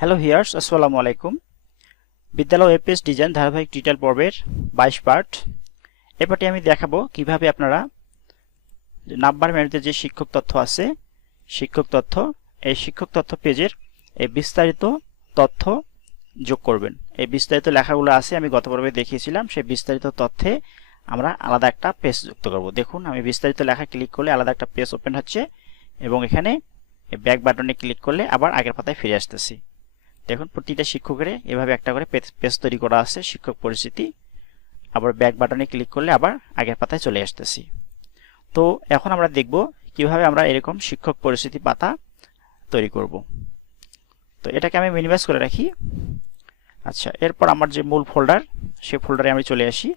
Hello viewers, আসসালামু আলাইকুম। বিদ্যালয় ওয়েব পেজ ডিজাইন ধারাবাহিক টিউটোরিয়াল পর্বের 22 পার্ট। এবারে আমি দেখাবো কিভাবে আপনারা নাম্বার মেনুতে যে শিক্ষক তথ্য আছে, এই শিক্ষক তথ্য পেজের এই বিস্তারিত তথ্য যোগ করবেন। এই বিস্তারিত লেখাগুলো আছে, আমি গত পর্বে দেখিয়েছিলাম। সেই বিস্তারিত তথ্যে আমরা আলাদা একটা পেজ যুক্ত করব। দেখুন, আমি বিস্তারিত লেখা ক্লিক করলে আলাদা একটা পেজ ওপেন হচ্ছে এবং এখানে ব্যাক বাটনে ক্লিক করলে আবার আগের পাতায় ফিরে আসতেছি। দেখুন, প্রতিটা শিক্ষকের এভাবে একটা করে পেজ তৈরি করা আছে, শিক্ষক পরিচিতি। আবার ব্যাক বাটনে ক্লিক করলে আবার আগের পাতায় চলে আসতেছি। তো এখন আমরা দেখব কিভাবে আমরা এরকম শিক্ষক পরিচিতি পাতা তৈরি করব। তো এটাকে আমি মিনিমাইজ করে রাখি। আচ্ছা, এরপর আমার যে মূল ফোল্ডার, সেই ফোল্ডারে আমি চলে আসি।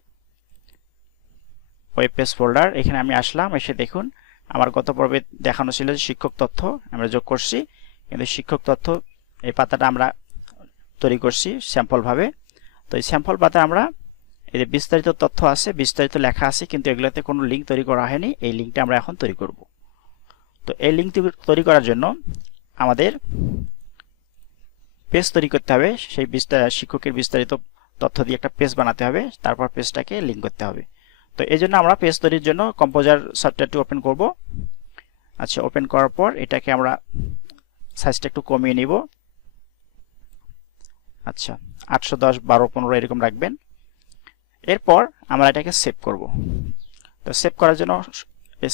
ওয়েব পেজ ফোল্ডার, এখানে আমি আসলাম। এসে দেখুন, আমার গত পর্বে দেখানো ছিল যে শিক্ষক তথ্য আমরা যোগ করছি, কিন্তু শিক্ষক তথ্য এই পাতাটা আমরা তৈরি করছি স্যাম্পল ভাবে। তো এই স্যাম্পল পাতা আমরা এই যে বিস্তারিত তথ্য আছে, বিস্তারিত লেখা আছে, কিন্তু এগুলোতে কোনো লিঙ্ক তৈরি করা হয়নি। এই লিঙ্কটা আমরা এখন তৈরি করব। তো এই লিঙ্ক তৈরি করার জন্য আমাদের পেজ তৈরি করতে হবে। সেই শিক্ষকের বিস্তারিত তথ্য দিয়ে একটা পেজ বানাতে হবে, তারপর পেজটাকে লিঙ্ক করতে হবে। তো এই জন্য আমরা পেজ তৈরির জন্য কম্পোজার সফটওয়্যারটি ওপেন করব। আচ্ছা, ওপেন করার পর এটাকে আমরা সাইজটা একটু কমিয়ে নিব। আচ্ছা, 810, 12, 15 এরকম রাখবেন। এরপর আমরা এটাকে সেভ করব। তো সেভ করার জন্য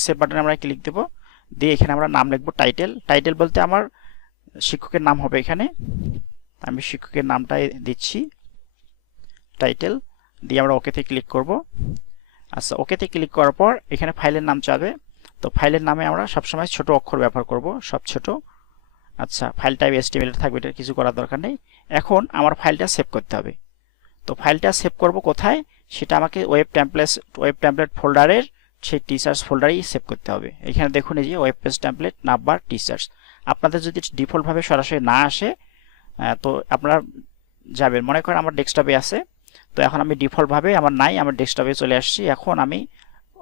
সেভ বাটনে আমরা ক্লিক দেব, দিয়ে এখানে আমরা নাম লিখব টাইটেল বলতে আমার শিক্ষকের নাম হবে। এখানে আমি শিক্ষকের নামটাই দিচ্ছি, টাইটেল দিয়ে আমরা ওকেতে ক্লিক করব। আচ্ছা, ওকেতে ক্লিক করার পর এখানে ফাইলের নাম চাবে। তো ফাইলের নামে আমরা সবসময় ছোট অক্ষর ব্যবহার করব, সব ছোট। আচ্ছা, ফাইল টাইপ HTML থাকবে, এটা কিছু করার দরকার নেই। এখন আমার ফাইলটা সেভ করতে হবে। তো ফাইলটা সেভ করব কোথায়, সেটা আমাকে ওয়েব টেমপ্লেট ফোল্ডারের সেই টিচার্স ফোল্ডারেই সেভ করতে হবে। এখানে দেখুন, এই যে web page template number teachers. আপনাদের যদি ডিফল্টভাবে সরাসরি না আসে, তো আপনারা যাবেন, মনে করেন আমার ডেস্কটপে আছে। তো এখন আমি ডিফল্টভাবে আমার নাই, আমার ডেস্কটপে চলে আসছি। এখন আমি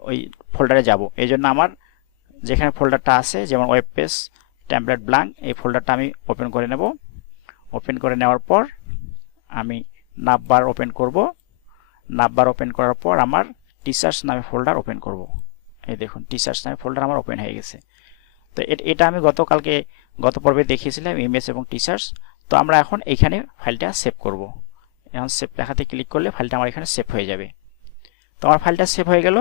ওই ফোল্ডারে যাব। এই জন্য আমার যেখানে ফোল্ডারটা আছে, যেমন ওয়েব পেজ টেমপ্লেট ব্ল্যাঙ্ক, এই ফোল্ডারটা আমি ওপেন করে নেব। ওপেন করে নেওয়ার পর আমি নাম্বার ওপেন করব। নাম্বার ওপেন করার পর আমার টিচার্স নামে ফোল্ডার ওপেন করব। এই দেখুন, টিচার্স নামে ফোল্ডার আমার ওপেন হয়ে গেছে। তো এটা আমি গত পর্বে দেখিয়েছিলাম, ইমেজ এবং টিচার্স। তো আমরা এখন এইখানে ফাইলটা সেভ করব। এখন সেভ লেখাতে ক্লিক করলে ফাইলটা আমার এখানে সেভ হয়ে যাবে। তো আমার ফাইলটা সেভ হয়ে গেল।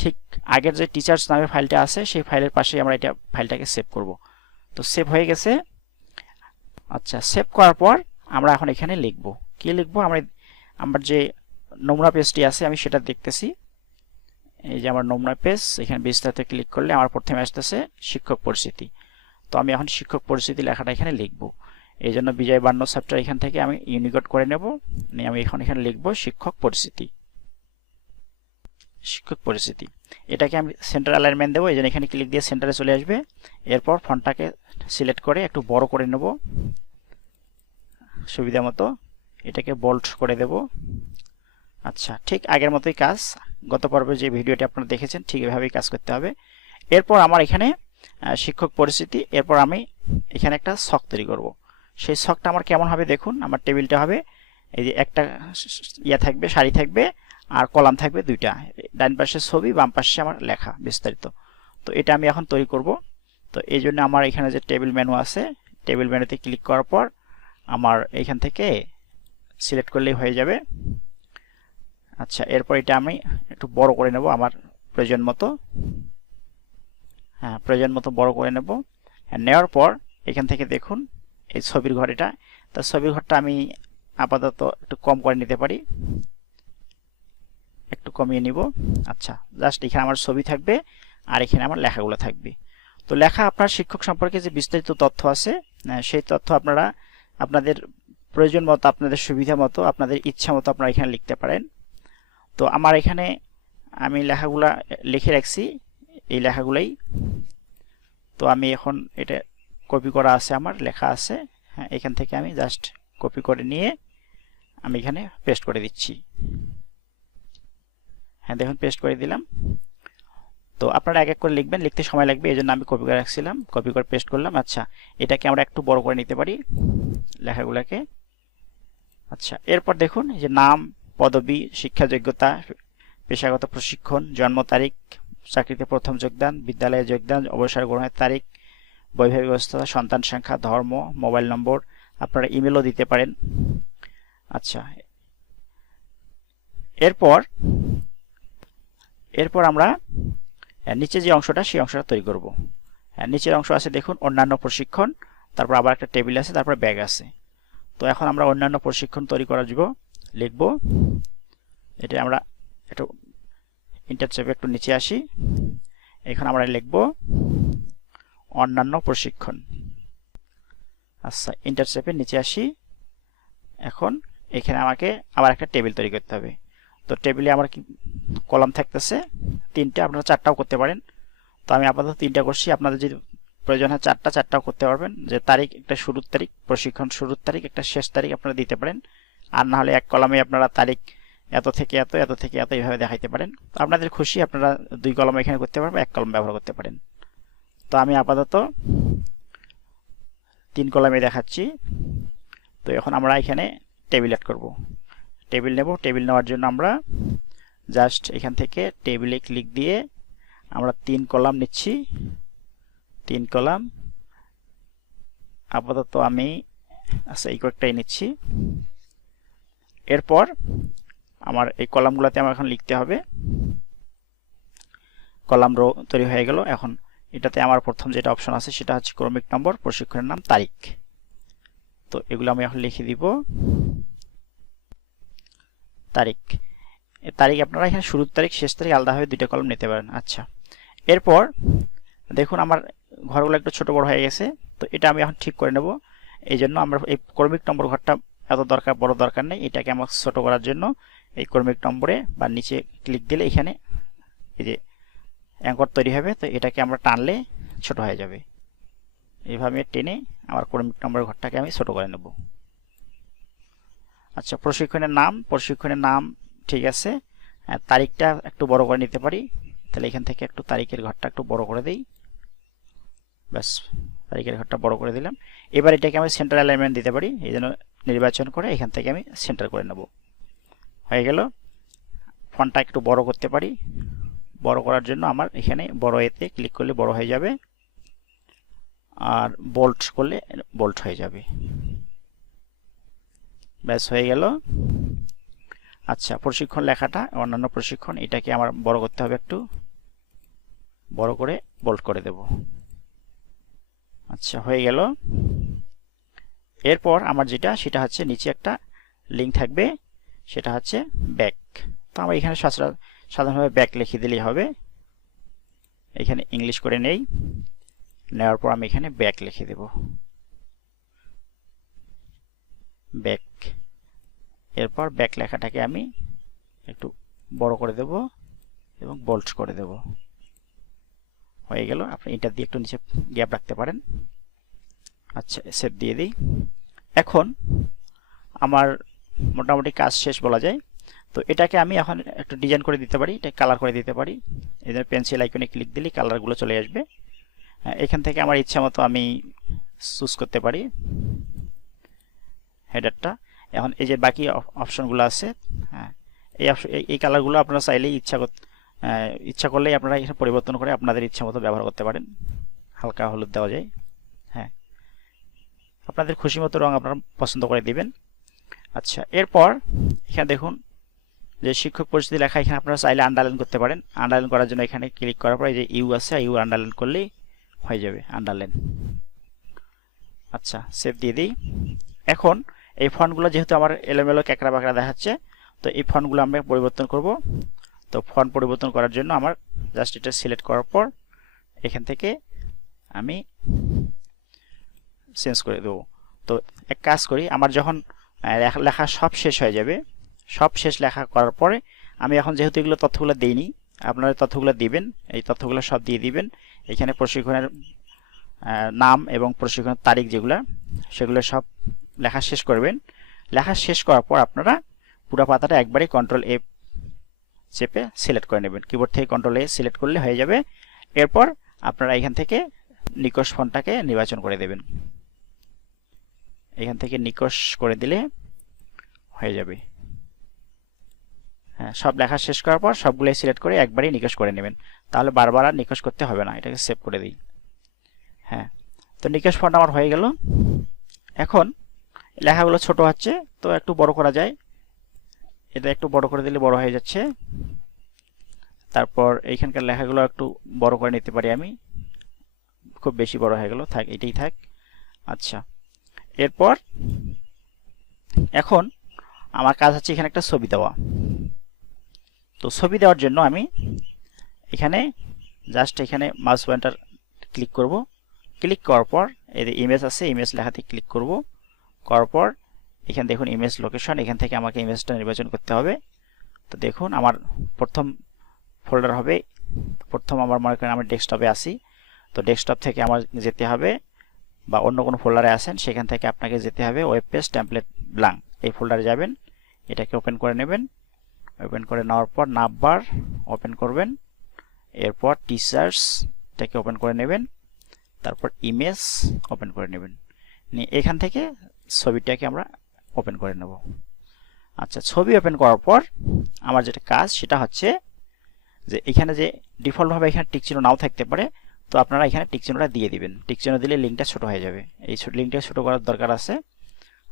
ঠিক আগের যে টিচার্স নামে ফাইলটা আছে, সেই ফাইলের পাশে আমরা ফাইলটাকে সেভ করব। তো সেভ হয়ে গেছে। আচ্ছা, সেভ করার পর আমরা এখন এখানে লিখব। কি লিখব, আমার যে নমুনা পেজটি আছে আমি সেটা দেখতেছি। এই যে আমার নমুনা পেজ, এখানে বিস্তারিত ক্লিক করলে আমার প্রথমে আসতেছে শিক্ষক পরিচিতি। তো আমি এখন শিক্ষক পরিচিতি লেখাটা এখানে লিখব। এই জন্য বিজয় বান্ন চ্যাপ্টার এখান থেকে আমি ইউনিকোড করে নেব। আমি এখানে লিখব শিক্ষক পরিচিতি। এটাকে আমি সেন্টার অ্যালাইনমেন্ট দেবো। এই জন্য এখানে ক্লিক দিয়ে সেন্টারে চলে আসবে। এরপর ফন্টটাকে সিলেক্ট করে একটু বড় করে নেব সুবিধা মতো। এটাকে বোল্ড করে দেব। আচ্ছা, ঠিক আগের মতোই কাজ, গত পর্বে যে ভিডিওটি আপনারা দেখেছেন ঠিক এভাবেই কাজ করতে হবে। এরপর আমার এখানে শিক্ষক পরিচিতি, এরপর আমি এখানে একটা ছক তৈরি করব। সেই ছকটা আমার কেমন হবে দেখুন, আমার টেবিলটা হবে এই যে একটা থাকবে, সারি থাকবে, আর কলাম থাকবে দুইটা, ডান পাশে ছবি, বাম পাশে আমার লেখা বিস্তারিত। তো এটা আমি এখন তৈরি করব। তো এই জন্য আমার এখানে যে টেবিল মেনু আছে, টেবিল মেনুতে ক্লিক করার পর আমার এখান থেকে সিলেক্ট করলেই হয়ে যাবে। আচ্ছা, এরপর এটা আমি একটু বড় করে নেব আমার প্রয়োজন মতো। হ্যাঁ, প্রয়োজন মতো বড় করে নেব। নেওয়ার পর এখান থেকে দেখুন এই ছবির ঘর, এটা তো ছবির ঘরটা আমি আপাতত একটু কম করে নিতে পারি, একটু কমিয়ে নিব। আচ্ছা, জাস্ট এখানে আমার ছবি থাকবে আর এখানে আমার লেখাগুলো থাকবে। তো লেখা, আপনার শিক্ষক সম্পর্কে যে বিস্তারিত তথ্য আছে, সেই তথ্য আপনারা আপনাদের প্রয়োজন মতো, আপনাদের সুবিধা মতো, আপনাদের ইচ্ছা মতো আপনারা এখানে লিখতে পারেন। তো আমার এখানে আমি লেখাগুলা লিখে রাখছি, এই লেখাগুলাই। তো আমি এখন এটা কপি করা আছে, আমার লেখা আছে। হ্যাঁ, এখান থেকে আমি জাস্ট কপি করে নিয়ে আমি এখানে পেস্ট করে দিচ্ছি। হ্যাঁ, দেখুন পেস্ট করে দিলাম। তো আপনারা এক এক করে লিখবেন, লিখতে সময় লাগবে, এই জন্য আমি কপি করে রাখছিলাম, কপি করে পেস্ট করলাম। আচ্ছা, এটাকে আমরা একটু বড় করে নিতে পারি লেখাগুলোকে। আচ্ছা, এরপর দেখুন যে নাম, পদবি, শিক্ষা যোগ্যতা, পেশাগত প্রশিক্ষণ, জন্ম তারিখ, চাকরিতে প্রথম যোগদান, বিদ্যালয়ে যোগদান, অবসর গ্রহণের তারিখ, বৈবাহিক অবস্থা, সন্তান সংখ্যা, ধর্ম, মোবাইল নম্বর, আপনারা ইমেলও দিতে পারেন। আচ্ছা, এরপর আমরা নিচে যে অংশটা সেই অংশটা তৈরি করব। নিচের অংশ আছে দেখুন অন্যান্য প্রশিক্ষণ, তারপর আবার একটা টেবিল আছে, তারপর ব্যাগ আছে। তো এখন আমরা অন্যান্য প্রশিক্ষণ তৈরি করার জন্য লিখব, এটা আমরা একটু ইন্টারচেপে একটু নিচে আসি, এখন আমরা লিখব অন্যান্য প্রশিক্ষণ। আচ্ছা, ইন্টারচেপে নিচে আসি, এখন এখানে আমাকে আবার একটা টেবিল তৈরি করতে হবে। তো টেবিলে আমার কি কলাম থাকতেছে 3টে, আপনারা 4টাও করতে পারেন। তো আমি আপাতত 3টা করছি, আপনাদের যদি প্রয়োজন হয় 4টাও করতে পারবেন। যে তারিখ, একটা শুরুর তারিখ, প্রশিক্ষণ শুরুর তারিখ, একটা শেষ তারিখ আপনারা দিতে পারেন। আর না হলে এক কলামে আপনারা তারিখ এত থেকে এত, এত থেকে এত এইভাবে দেখাইতে পারেন। তো আপনাদের খুশি, আপনারা 2 কলম এখানে করতে পারবেন, 1 কলম ব্যবহার করতে পারেন। তো আমি আপাতত 3 কলমে দেখাচ্ছি। তো এখন আমরা এখানে টেবিল অ্যাড করব, টেবিল নেব। টেবিল নেওয়ার জন্য আমরা জাস্ট এখান থেকে টেবিলে ক্লিক দিয়ে আমরা 3 কলাম নিচ্ছি, 3 কলাম। আপাতত আমি আচ্ছা এই কয়েকটাই নিচ্ছি। এরপর আমার এই কলামগুলোতে আমার এখন লিখতে হবে। কলাম রো তৈরি হয়ে গেল। এখন এটাতে আমার প্রথম যেটা অপশন আছে সেটা হচ্ছে ক্রমিক নম্বর, প্রশিক্ষণের নাম, তারিখ। তো এগুলো আমি এখন লিখে দিব তারিখ। তারিখ আপনারা এখানে শুরুর তারিখ শেষ তারিখ আলাদাভাবে 2টা কলাম নিতে পারেন। আচ্ছা, এরপর দেখুন আমার ঘরগুলো একটু ছোট বড় হয়ে গেছে। তো এটা আমি এখন ঠিক করে নেব। এই জন্য আমরা এই ক্রমিক নম্বর ঘরটা এত বড় দরকার নেই, এটাকে আমার ছোট করার জন্য এই ক্রমিক নম্বরে বা নিচে ক্লিক দিলে এখানে এই যে অ্যাঙ্কর তৈরি হবে। তো এটাকে আমরা টানলে ছোট হয়ে যাবে। এইভাবে টেনে আমার ক্রমিক নম্বরের ঘরটাকে আমি ছোট করে নেব। আচ্ছা, প্রশিক্ষণের নাম ঠিক আছে। তারিখটা একটু বড় করে নিতে পারি, তাহলে এখান থেকে একটু তারিখের ঘরটা একটু বড় করে দিই। ব্যাস, তারিখের ঘরটা বড় করে দিলাম। এবার এটাকে আমি সেন্টার অ্যালাইনমেন্ট দিতে পারি, এই জন্য নির্বাচন করে এখান থেকে আমি সেন্টার করে নেব। হয়ে গেল। ফন্টটা একটু বড় করতে পারি, বড় করার জন্য আমার এখানে বড় এতে ক্লিক করলে বড় হয়ে যাবে, আর বোল্ড করলে বোল্ড হয়ে যাবে। ব্যাস, হয়ে গেল। আচ্ছা, প্রশিক্ষণ লেখাটা, অন্যান্য প্রশিক্ষণ, এটাকে আমার বড় করতে হবে, একটু বড় করে বোল্ড করে দেব। আচ্ছা, হয়ে গেল। এরপর আমার যেটা সেটা হচ্ছে নিচে একটা লিঙ্ক থাকবে, সেটা হচ্ছে ব্যাক। তো আমরা এখানে সাধারণভাবে ব্যাক লিখে দিলেই হবে। এখানে ইংলিশ করে নেই, নেওয়ার পর আমি এখানে ব্যাক লিখে দেব, ব্যাক। এরপর ব্যাক লেখাটাকে আমি একটু বড় করে দেব এবং বোল্ড করে দেব। হয়ে গেল। আপনি এটা দিয়ে একটু নিচে গ্যাপ রাখতে পারেন। আচ্ছা, সেভ দিয়ে দিই। এখন আমার মোটামুটি কাজ শেষ বলা যায়। তো এটাকে আমি এখন একটু ডিজাইন করে দিতে পারি, এটা কালার করে দিতে পারি। এই যে পেন্সিল আইকনে ক্লিক দিলে কালারগুলো চলে আসবে। এখান থেকে আমার ইচ্ছা মতো আমি চুজ করতে পারি হেডারটা। এখন এই যে বাকি অপশনগুলো আছে, হ্যাঁ, এই কালারগুলো আপনারা চাইলেই ইচ্ছা করলেই আপনারা এখানে পরিবর্তন করে আপনাদের ইচ্ছা মতো ব্যবহার করতে পারেন। হালকা হলুদ দেওয়া যায়, হ্যাঁ, আপনাদের খুশি মতো রং আপনারা পছন্দ করে দিবেন। আচ্ছা, এরপর এখানে দেখুন যে শিক্ষক পরিচিতি লেখা, এখানে আপনারা চাইলে আন্ডারলাইন করতে পারেন। আন্ডারলাইন করার জন্য এখানে ক্লিক করার পর এই যে ইউ আছে, ইউ আন্ডারলাইন করলেই হয়ে যাবে আন্ডারলাইন। আচ্ছা, সেভ দিয়ে দিই। এখন এই ফন্টগুলো যেহেতু আমার এলোমেলো ক্যাকড়া বাঁকড়া দেখাচ্ছে, তো এই ফন্টগুলো আমরা পরিবর্তন করব। তো ফন্ট পরিবর্তন করার জন্য আমার জাস্ট এটা সিলেক্ট করার পর এখান থেকে আমি চেঞ্জ করে দেবো। তো এক কাজ করি, আমার যখন লেখা সব শেষ হয়ে যাবে, সব শেষ লেখা করার পরে আমি এখন যেহেতু এগুলো তথ্যগুলো দিইনি, আপনারা তথ্যগুলো দিবেন, এই তথ্যগুলো সব দিয়ে দিবেন। এখানে প্রশিক্ষণের নাম এবং প্রশিক্ষণের তারিখ যেগুলো, সেগুলো সব লেখা শেষ করবেন। লেখা শেষ করার পর আপনারা পুরো পাতাটা একবারে কন্ট্রোল এ চেপে সিলেক্ট করে নেবেন। কিবোর্ড থেকে কন্ট্রোল এ সিলেক্ট করলে হয়ে যাবে। এরপর আপনারা এখান থেকে নিকষ ফন্টটাকে নির্বাচন করে দেবেন। এখান থেকে নিকশ করে দিলে হয়ে যাবে। হ্যাঁ, সব লেখা শেষ করার পর সবগুলোই সিলেক্ট করে একবারই নিকশ করে নেবেন, তাহলে বারবার আর নিকশ করতে হবে না। এটাকে সেভ করে দিই। হ্যাঁ, তো নিকশ ফন্ট আমার হয়ে গেল। এখন লেখাগুলো ছোট হচ্ছে, তো একটু বড় করা যায়। এটা একটু বড় করে দিলে বড় হয়ে যাচ্ছে। তারপর এইখানকার লেখাগুলো একটু বড় করে নিতে পারি আমি, খুব বেশি বড় হয়ে গেল, থাক, এটাই থাক। আচ্ছা, এরপর এখন আমার কাজ হচ্ছে এখানে একটা ছবি দেওয়া। তো ছবি দেওয়ার জন্য আমি এখানে জাস্ট এখানে মাউস পয়েন্টার ক্লিক করব। ক্লিক করার পর এই যে ইমেজ আছে, ইমেজ লেখাতে ক্লিক করব। করার পর এখানে দেখুন ইমেজ লোকেশন, এখান থেকে আমাকে ইমেজটা নির্বাচন করতে হবে। তো দেখুন আমার প্রথম ফোল্ডার হবে, প্রথম আমার মনে করেন আমি ডেস্কটপে আসি, তো ডেস্কটপ থেকে আমার যেতে হবে, বা অন্য কোনো ফোল্ডারে আসেন সেখান থেকে আপনাকে যেতে হবে ওয়েব পেজ টেমপ্লেট ব্ল্যাঙ্ক, এই ফোল্ডারে যাবেন। এটাকে ওপেন করে নেবেন। ওপেন করে নেওয়ার পর নাভবার ওপেন করবেন। এরপর টিচার্স এটাকে ওপেন করে নেবেন। তারপর ইমেজ ওপেন করে নেবেন। নিয়ে এখান থেকে ছবিটাকে আমরা ওপেন করে নেব। আচ্ছা, ছবি ওপেন করার পর আমার যেটা কাজ সেটা হচ্ছে যে এখানে যে ডিফল্টভাবে এখানে টিক চিহ্ন নাও থাকতে পারে, তো আপনারা এখানে টিক চিহ্নটা দিয়ে দিবেন। টিক চিহ্ন দিলে লিঙ্কটা ছোট হয়ে যাবে। এই লিঙ্কটা ছোট করার দরকার আছে,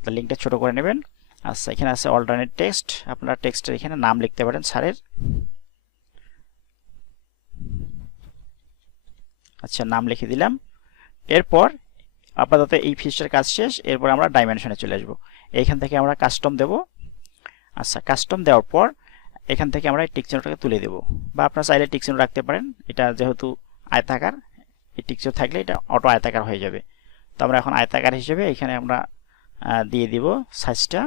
তো লিঙ্কটা ছোট করে নেবেন। আচ্ছা, এখানে আছে অল্টারনেট টেক্সট, আপনারা টেক্সটের এখানে নাম লিখতে পারেন স্যারের। আচ্ছা, নাম লিখে দিলাম। এরপর আপাতত এই ফিচার কাজ শেষ। এরপর আমরা ডাইমেনশনে চলে আসবো। এইখান থেকে আমরা কাস্টম দেব। আচ্ছা, কাস্টম দেওয়ার পর এখান থেকে আমরা এই টিক চিহ্নটাকে তুলে দেব, বা আপনারা চাইলে টিক চিহ্ন রাখতে পারেন। এটা যেহেতু আয়তাকার, এই টিক চিহ্ন থাকলে এটা অটো আয়তাকার হয়ে যাবে। তো আমরা এখন আয়তাকার হিসেবে এখানে আমরা দিয়ে দিব সাইজটা।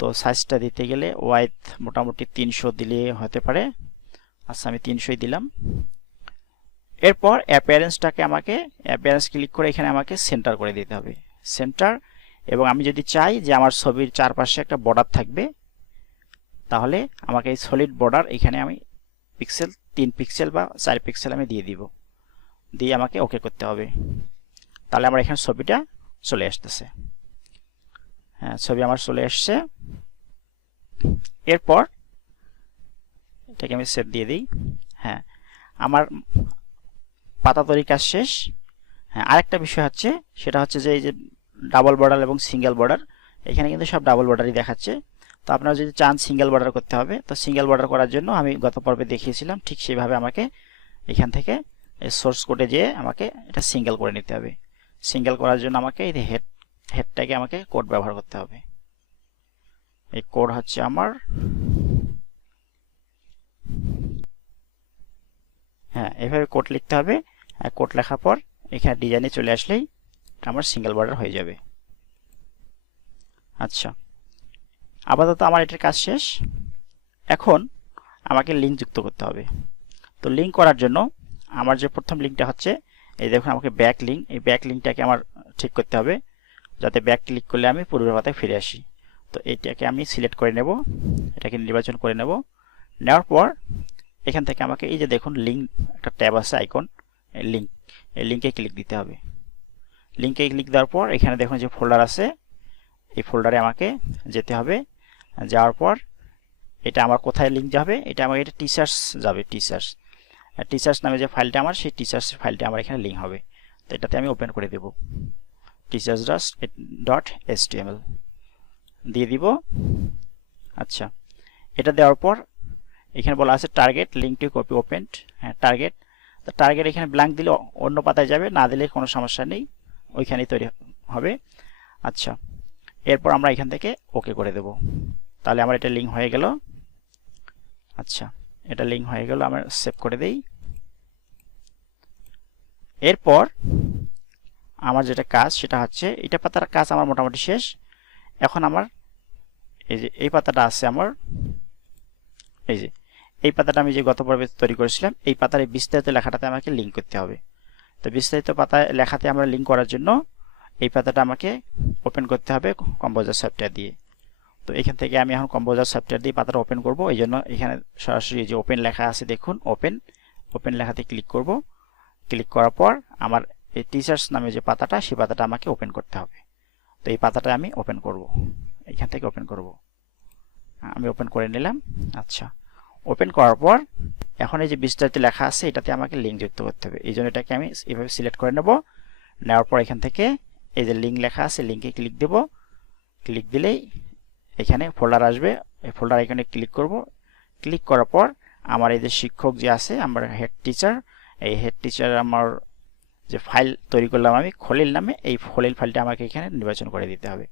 তো সাইজটা দিতে গেলে ওয়াইড মোটামুটি 300 দিলে হতে পারে। আচ্ছা, আমি 300ই দিলাম। এরপর অ্যাপিয়ারেন্সটাকে আমাকে অ্যাপিয়ারেন্স ক্লিক করে এখানে আমাকে সেন্টার করে দিতে হবে, সেন্টার। এবং আমি যদি চাই যে আমার ছবির চারপাশে একটা বর্ডার থাকবে, তাহলে আমাকে এই সলিড বর্ডার এখানে আমি পিক্সেল 3 পিক্সেল বা 4 পিক্সেল আমি দিয়ে দিব, দিয়ে আমাকে ওকে করতে হবে। তাহলে আমার এখানে ছবিটা চলে আসতেছে। হ্যাঁ, ছবি আমার চলে আসছে। এরপর এটাকে আমি সেভ দিয়ে দিই। হ্যাঁ, আমার পাতা তৈরির কাজ শেষ। হ্যাঁ, আরেকটা বিষয় হচ্ছে, সেটা হচ্ছে যে এই যে ডাবল বর্ডার এবং সিঙ্গেল বর্ডার, এখানে কিন্তু সব ডাবল বর্ডারই দেখাচ্ছে। তো আপনারা যদি চান সিঙ্গেল বর্ডার করতে হবে, তো সিঙ্গেল বর্ডার করার জন্য আমি গত পর্বে দেখিয়েছিলাম, ঠিক সেইভাবে আমাকে এখান থেকে সোর্স কোডে যেয়ে আমাকে এটা সিঙ্গেল করে নিতে হবে। সিঙ্গেল করার জন্য আমাকে এই হেডটাকে আমাকে কোড ব্যবহার করতে হবে। এই কোড হচ্ছে আমার, হ্যাঁ, এইভাবে কোড লিখতে হবে। কোড লেখার পর এখানে ডিজাইনে চলে আসলেই আমার সিঙ্গেল বর্ডার হয়ে যাবে। আচ্ছা, আপাতত আমার এটার কাজ শেষ। এখন আমাকে লিঙ্ক যুক্ত করতে হবে। তো লিঙ্ক করার জন্য আমার যে প্রথম লিঙ্কটা হচ্ছে, এই দেখুন আমাকে ব্যাক লিঙ্ক, এই ব্যাক লিঙ্কটাকে আমার ঠিক করতে হবে, যাতে ব্যাক ক্লিক করলে আমি পূর্বের পাতায় ফিরে আসি। তো এইটাকে আমি সিলেক্ট করে নেব, এটাকে নির্বাচন করে নেব। নেওয়ার পর এখান থেকে আমাকে এই যে দেখুন লিঙ্ক একটা ট্যাব আছে আইকন, লিঙ্ক, এই লিঙ্কে ক্লিক দিতে হবে। লিঙ্কে ক্লিক দেওয়ার পর এখানে দেখুন যে ফোল্ডার আছে, এই ফোল্ডারে আমাকে যেতে হবে। যাওয়ার পর এটা আমার কোথায় লিঙ্ক যাবে, এটা আমার এটা টিচার্স যাবে, টিচার্স নামে যে ফাইলটা আমার, সেই টিচার্স ফাইলটা আমার এখানে লিঙ্ক হবে। তো এটাতে আমি ওপেন করে দেব, teachers.html দিয়ে দিব। আচ্ছা, এটা দেওয়ার পর এখানে বলা আছে target link to copy opened. হ্যাঁ, টার্গেট, তো টার্গেট এখানে ব্ল্যাঙ্ক দিলে অন্য পাতায় যাবে, না দিলে কোনো সমস্যা নেই, ওইখানেই তৈরি হবে। আচ্ছা, এরপর আমরা এখান থেকে ওকে করে দেব। তাহলে আমার এটা লিঙ্ক হয়ে গেল। আচ্ছা, এটা লিঙ্ক হয়ে গেল, আমরা সেভ করে দেই। এরপর আমার যেটা কাজ সেটা হচ্ছে, এটা পাতার কাজ আমার মোটামুটি শেষ। এখন আমার এই যে এই পাতাটা আছে আমার, এই যে এই পাতাটা আমি যে গত পর্বে তৈরি করেছিলাম, এই পাতার এই বিস্তারিত লেখাটাতে আমাকে লিঙ্ক করতে হবে। তো বিস্তারিত পাতায় লেখাতে আমরা লিঙ্ক করার জন্য এই পাতাটা আমাকে ওপেন করতে হবে কম্পোজার সফটওয়্যার দিয়ে। তো এখান থেকে আমি এখন কম্পোজার সফটওয়্যার দিয়ে পাতাটা ওপেন করব। এই জন্য এখানে সরাসরি যে ওপেন লেখা আছে দেখুন, ওপেন লেখাতে ক্লিক করব। ক্লিক করার পর আমার এই টিচার্স নামে যে পাতাটা, সেই পাতাটা আমাকে ওপেন করতে হবে। তো তো এই পাতাটা আমি ওপেন করব, এখান থেকে ওপেন করব। আমি ওপেন করে নিলাম। আচ্ছা, ওপেন করার পর এখন এই যে বিস্তারিত লেখা আছে এটাতে আমাকে লিঙ্ক যুক্ত করতে হবে। এই জন্য এটাকে আমি এভাবে সিলেক্ট করে নেব। নেওয়ার পর এখান থেকে এই যে লিঙ্ক লেখা আছে লিঙ্কে ক্লিক দেব। ক্লিক দিলেই এখানে ফোল্ডার আসবে, এই ফোল্ডার এখানে ক্লিক করব। ক্লিক করার পর আমার এই যে শিক্ষক যে আছে, আমার হেড টিচার, এই হেড টিচার আমার যে ফাইল তৈরি করলাম আমি খলিল নামে, এই খলিল ফাইলটা আমাকে এখানে নির্বাচন করে দিতে হবে।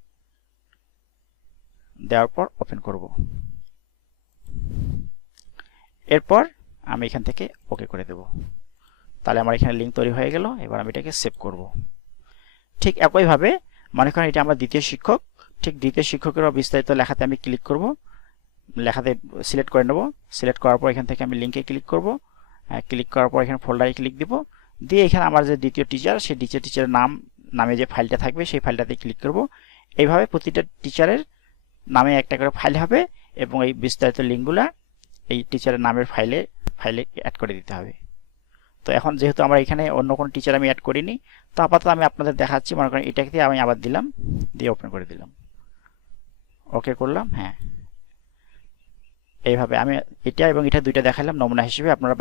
দেওয়ার পর ওপেন করব। এরপর আমি এখান থেকে ওকে করে দেব। তাহলে আমার এখানে লিঙ্ক তৈরি হয়ে গেল। এবার আমি এটাকে সেভ করব। ঠিক একইভাবে মনে করেন এটা আমার দ্বিতীয় শিক্ষক, ঠিক দ্বিতীয় শিক্ষকেরও বিস্তারিত লেখাতে আমি ক্লিক করব, লেখাতে সিলেক্ট করে নেব। সিলেক্ট করার পর এখান থেকে আমি লিঙ্কে ক্লিক করব। ক্লিক করার পর এখানে ফোল্ডারে ক্লিক দিব, দিয়ে এখানে আমার যে দ্বিতীয় টিচার, সেই দ্বিতীয় টিচারের নামে যে ফাইলটা থাকবে সেই ফাইলটাতে ক্লিক করব। এইভাবে প্রতিটা টিচারের নামে একটা করে ফাইল হবে এবং এই বিস্তারিত লিঙ্কগুলা এই টিচারের নামের ফাইলে অ্যাড করে দিতে হবে। তো এখন যেহেতু আমরা এখানে অন্য কোনো টিচার আমি অ্যাড করিনি, তো আপাতত আমি আপনাদের দেখাচ্ছি। মনে করেন এটাকে আমি আবার দিলাম, দিয়ে ওপেন করে দিলাম, ওকে করলাম। হ্যাঁ, এইভাবে আমি এটা এবং এটা দুইটা দেখালাম নমুনা হিসেবে। আপনারা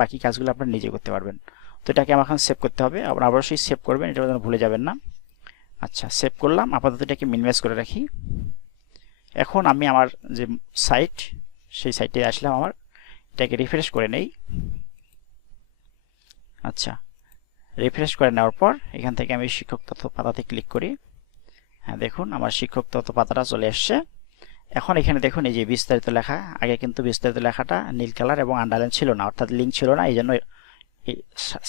বাকি কাজগুলো আপনারা নিজে করতে পারবেন। তো এটাকে আমার এখন সেভ করতে হবে। আপনারা অবশ্যই সেভ করবেন, এটা যেন ভুলে যাবেন না। আচ্ছা, সেভ করলাম। আপাতত এটাকে মিনিমাইজ করে রাখি। এখন আমি আমার যে সাইট, সেই সাইটে আসলাম। আমার এটাকে রিফ্রেশ করে নেই। আচ্ছা, রিফ্রেশ করে নেওয়ার পর এখান থেকে আমি শিক্ষক তথ্য পাতাতে ক্লিক করি। হ্যাঁ, দেখুন আমার শিক্ষক তথ্য পাতাটা চলে এসছে। এখন এখানে দেখুন এই যে বিস্তারিত লেখা, আগে কিন্তু বিস্তারিত লেখাটা নীল কালার এবং আন্ডারলাইন ছিল না, অর্থাৎ লিঙ্ক ছিল না, এই জন্য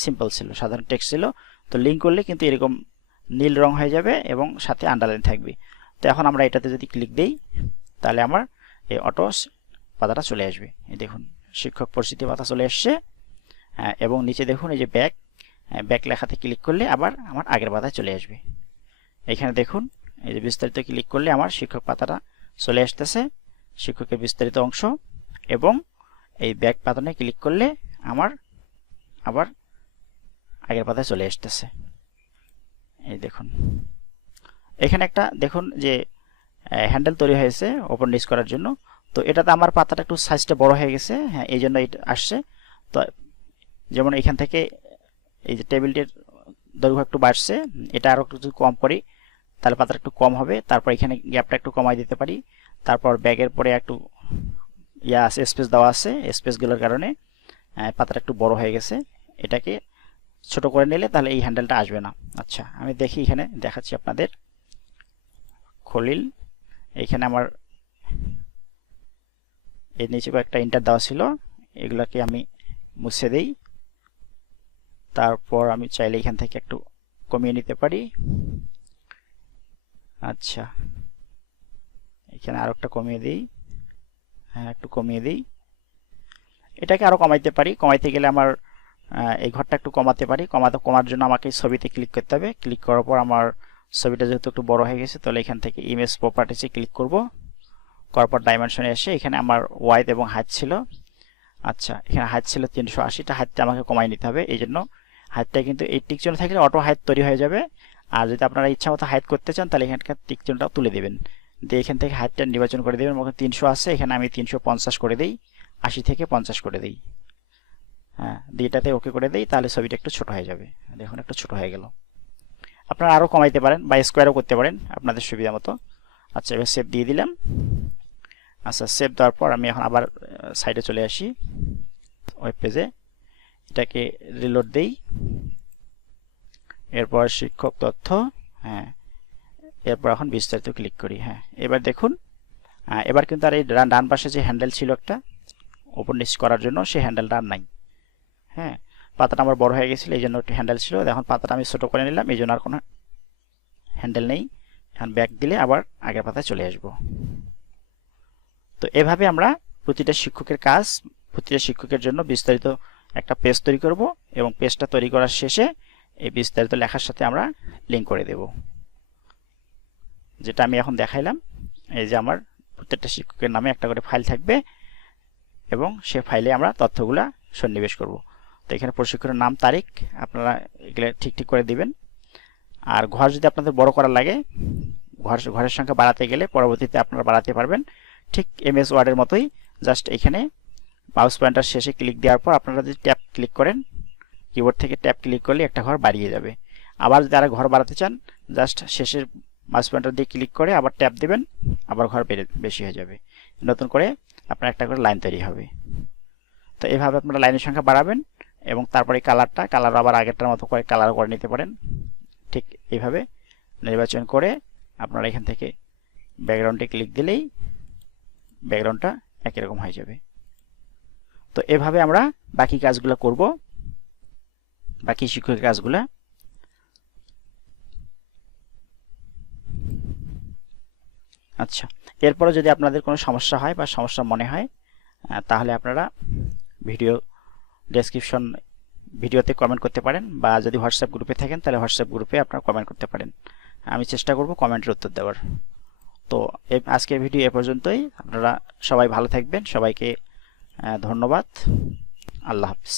সিম্পল ছিল, সাধারণ টেক্সট ছিল। তো লিঙ্ক করলে কিন্তু এরকম নীল রং হয়ে যাবে এবং সাথে আন্ডারলাইন থাকবে। তো এখন আমরা এটাতে যদি ক্লিক দেই তাহলে আমার এই অটো পাতাটা চলে আসবে। এই দেখুন শিক্ষক পরিচিতি পাতা চলে আসছে। এবং নিচে দেখুন এই যে ব্যাক লেখাতে ক্লিক করলে আবার আমার আগের পাতায় চলে আসবে। এখানে দেখুন এই যে বিস্তারিত ক্লিক করলে আমার শিক্ষক পাতাটা চলে আসতেছে, শিক্ষকের বিস্তারিত অংশ। এবং এই ব্যাক বাটনে ক্লিক করলে আমার আবার আগের পাতায় চলে আসতেছে। এই দেখুন এখানে একটা দেখুন যে হ্যান্ডেল তৈরি হয়েছে ওপেন নিচ করার জন্য। তো এটাতে আমার পাতাটা একটু সাইজটা বড় হয়ে গেছে। হ্যাঁ, এই জন্য এটা আসছে। তো যেমন এখান থেকে এই যে টেবিলটির দৈর্ঘ্য একটু বাড়ছে, এটা আরও একটু কম করি তাহলে পাতাটা একটু কম হবে। তারপর এখানে গ্যাপটা একটু কমাই দিতে পারি। তারপর ব্যাগের পরে একটু আছে, স্পেস দেওয়া আছে, স্পেসগুলোর কারণে পাতাটা একটু বড় হয়ে গেছে। এটাকে ছোট করে নিলে তাহলে এই হ্যান্ডেলটা আসবে না। আচ্ছা, আমি দেখি এখানে দেখাচ্ছি আপনাদের। খলিল, এখানে আমার এর নিচে কয়েকটা ইন্টার দেওয়া ছিল, এগুলাকে আমি মুছে দেই। তারপর আমি চাইলে এখান থেকে একটু কমিয়ে নিতে পারি। আচ্ছা, এখানে আরো একটা কমিয়ে দিই। হ্যাঁ, একটু কমিয়ে দিই। এটাকে আরো কমাইতে পারি। কমাইতে গেলে আমার এই ঘরটা একটু কমাতে পারি। কমার জন্য আমাকে ছবিতে ক্লিক করতে হবে। ক্লিক করার পর আমার ছবিটা যেহেতু একটু বড় হয়ে গেছে, তাহলে এখান থেকে ইমেজ প্রপার্টিসে ক্লিক করব। করার পর ডাইমেনশনে এসে এখানে আমার ওয়াইড এবং হাইট ছিল। আচ্ছা, এখানে হাইট ছিল 380টা, হাইটটা আমাকে কমাই নিতে হবে। এই জন্য হাইটটা কিন্তু এই টিক চিহ্ন থাকলে অটো হাইট তৈরি হয়ে যাবে। আর যদি আপনারা ইচ্ছা মতো হাইট করতে চান তাহলে এখানকার টিক চিহ্নটাও তুলে দেবেন, দিয়ে এখান থেকে হাইটটা নির্বাচন করে দেবেন। মনে 300 আছে, এখানে আমি 350 করে দিই, 80 থেকে 50 করে দিই। হ্যাঁ, দুইটাতে ওকে করে দিই, তাহলে ছবিটা একটু ছোট হয়ে যাবে। দেখুন একটু ছোট হয়ে গেল। আপনারা আরও কমাইতে পারেন বা স্কোয়ারও করতে পারেন আপনাদের সুবিধা মতো। আচ্ছা, এবার সেভ দিয়ে দিলাম। আচ্ছা, সেভ দেওয়ার পর আমি এখন আবার সাইডে চলে আসি, ওয়েব পেজে। এটাকে রিলোড দেই। এরপর শিক্ষক তথ্য, হ্যাঁ, এরপর এখন বিস্তারিত ক্লিক করি। হ্যাঁ, এবার দেখুন এবার কিন্তু আর এই ডান পাশে যে হ্যান্ডেল ছিল একটা ওপেন নিচ করার জন্য, সেই হ্যান্ডেলটা আর নাই। হ্যাঁ, পাতাটা আমার বড় হয়ে গেছিল, এই জন্য একটা হ্যান্ডেল ছিল। এখন পাতাটা আমি ছোট করে নিলাম, এই জন্য আর কোনো হ্যান্ডেল নেই। এখন ব্যাক দিলে আবার আগের পাতায় চলে আসব। তো এভাবে আমরা প্রতিটা শিক্ষকের কাজ, প্রতিটা শিক্ষকের জন্য বিস্তারিত একটা পেজ তৈরি করব এবং পেজটা তৈরি করার শেষে এই বিস্তারিত লেখার সাথে আমরা লিঙ্ক করে দেব, যেটা আমি এখন দেখাইলাম। এই যে আমার প্রত্যেকটা শিক্ষকের নামে একটা করে ফাইল থাকবে এবং সে ফাইলে আমরা তথ্যগুলা সন্নিবেশ করব। তো এখানে প্রশিক্ষণের নাম, তারিখ আপনারা এগুলো ঠিক করে দিবেন। আর ঘর যদি আপনাদের বড় করা লাগে, ঘরের সংখ্যা বাড়াতে গেলে পরবর্তীতে আপনারা বাড়াতে পারবেন। ঠিক এমএস ওয়ার্ডের মতোই জাস্ট এখানে মাউস পয়েন্টার শেষে ক্লিক দেওয়ার পর আপনারা যদি ট্যাব ক্লিক করেন, কিবোর্ড থেকে ট্যাব ক্লিক করলে একটা ঘর বাড়িয়ে যাবে। আবার যারা ঘর বাড়াতে চান জাস্ট শেষের মাউস পয়েন্টার দিয়ে ক্লিক করে আবার ট্যাব দেবেন, আবার ঘর বেশি হয়ে যাবে। নতুন করে আপনার একটা করে লাইন তৈরি হবে। তো এভাবে আপনারা লাইনের সংখ্যা বাড়াবেন এবং তারপরে কালার আবার আগেরটার মতো করে কালার করে নিতে পারেন। ঠিক এইভাবে নির্বাচন করে আপনারা এখান থেকে ব্যাকগ্রাউন্ডে ক্লিক দিলেই ব্যাকগ্রাউন্ডটা একই রকম হয়ে যাবে। তো এভাবে আমরা বাকি কাজগুলো করব, বাকি শিক্ষকের কাজগুলো। আচ্ছা, এরপরে যদি আপনাদের কোনো সমস্যা হয় বা সমস্যা মনে হয় তাহলে আপনারা ভিডিওতে কমেন্ট করতে পারেন, বা যদি হোয়াটসঅ্যাপ গ্রুপে থাকেন তাহলে হোয়াটসঅ্যাপ গ্রুপে আপনারা কমেন্ট করতে পারেন। আমি চেষ্টা করব কমেন্টের উত্তর দেওয়ার। তো আজকের ভিডিও এ পর্যন্তই। আপনারা সবাই ভালো থাকবেন। সবাইকে ধন্যবাদ। আল্লাহ হাফিজ।